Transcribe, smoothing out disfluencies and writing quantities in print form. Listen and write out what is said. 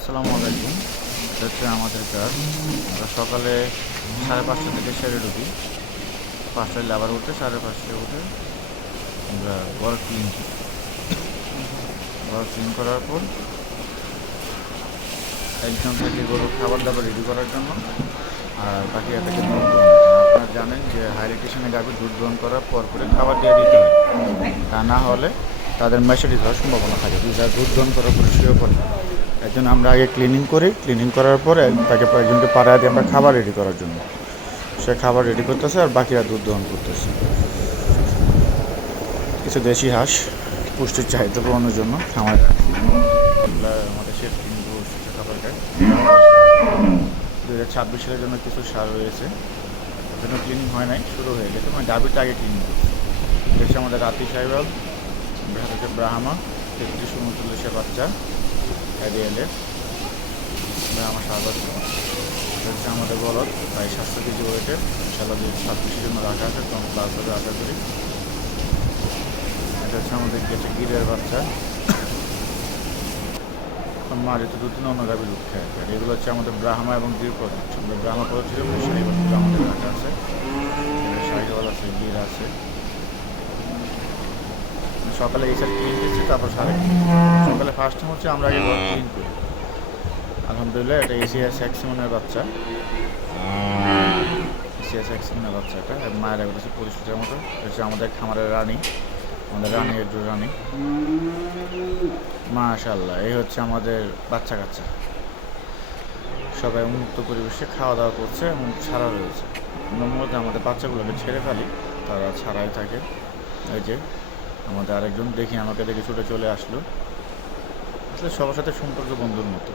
আসসালামু আলাইকুম। এটা হচ্ছে আমাদের কাজ। আমরা সকালে 5:30 থেকে সেরে ঢুকি। 5টায় লেবার উঠে 5:30টায় উঠে আমরা ঘর ক্লিন করি। ঘর ক্লিন করার পর একজন থাকে গরুর খাবার দাবার রেডি করার জন্য, আর বাকিরা থাকে দুধ দোহন। আপনারা জানেন যে হাই ল্যাকটেশনে গাভী দুধ দোহন করার পর করে খাবার দিয়ে দিতে হয়, তা না হলে তাদের ম্যাচুরিটি হওয়ার সম্ভাবনা থাকে যদি তারা দুধ দোহন করার পরে শুয়ে পড়ে। এর জন্য আমরা আগে ক্লিনিং করি, ক্লিনিং করার পরে তাকে একজনকে পাড়ায় দিই আমরা খাবার রেডি করার জন্য। সে খাবার রেডি করতেছে আর বাকিরা দুধ দহন করতেছে। কিছু দেশি হাঁস পুষ্টির চাহিদা পূরণের জন্য খামারে রাখছি। আমাদের শেফ কিন্তু সুস্থ খাবার খায়। 2026 সালের জন্য কিছু সার রয়েছে, ওর জন্য ক্লিনিং হয় নাই, শুরু হয়ে গেছে, মানে গাভীটা আগে ক্লিনিং করছে। দেখছি আমাদের রাতি সাহেবাল, হচ্ছে ব্রাহ্মা 33 39 বাচ্চা এডিএলে ব্রাহ্মা সার বাচ্চা। হচ্ছে আমাদের বলদ প্রায় 700 কেজি ওয়েটে, ইনশাল্লাহ 26-এর জন্য রাখা আছে, কম প্লাস হবে আশা করি। এটা হচ্ছে আমাদের গেছে গিরের বাচ্চা, মা যেহেতু 2-3 অন্য গাভী দুধ খায়। আর এগুলো হচ্ছে আমাদের ব্রাহ্মা এবং গির প্রদত্ত। ব্রাহ্মা প্রদত্ত ছিল, শাহিওয়াল আমাদের রাখা আছে, শাহিওয়াল আছে, গির আছে। সকালে এই সাইড ক্লিন দিচ্ছি, তারপর সকালে ফার্স্ট টাইম হচ্ছে আমরা আগে ঘর ক্লিন করি। আলহামদুলিল্লাহ এটা এসিএস এক্সিমনের বাচ্চা, এসিএস এক্সিমনের বাচ্চা। এটা মায়ের এগুলো হচ্ছে পরিষ্কার মতো। হচ্ছে আমাদের খামারের রানী, আমাদের রানী একটু রানী, মাশাআল্লাহ। এই হচ্ছে আমাদের বাচ্চা কাচ্চা, সবাই উন্মুক্ত পরিবেশে খাওয়া দাওয়া করছে এবং ছাড়া রয়েছে। আমরা মূলত আমাদের বাচ্চাগুলোকে ছেড়ে ফেলি, তারা ছাড়াই থাকে। এই যে আমাদের আরেকজন দেখি আমাকে দেখে ছুটে চলে আসলো। আসলে সবার সাথে সম্পর্ক বন্ধুর মতো।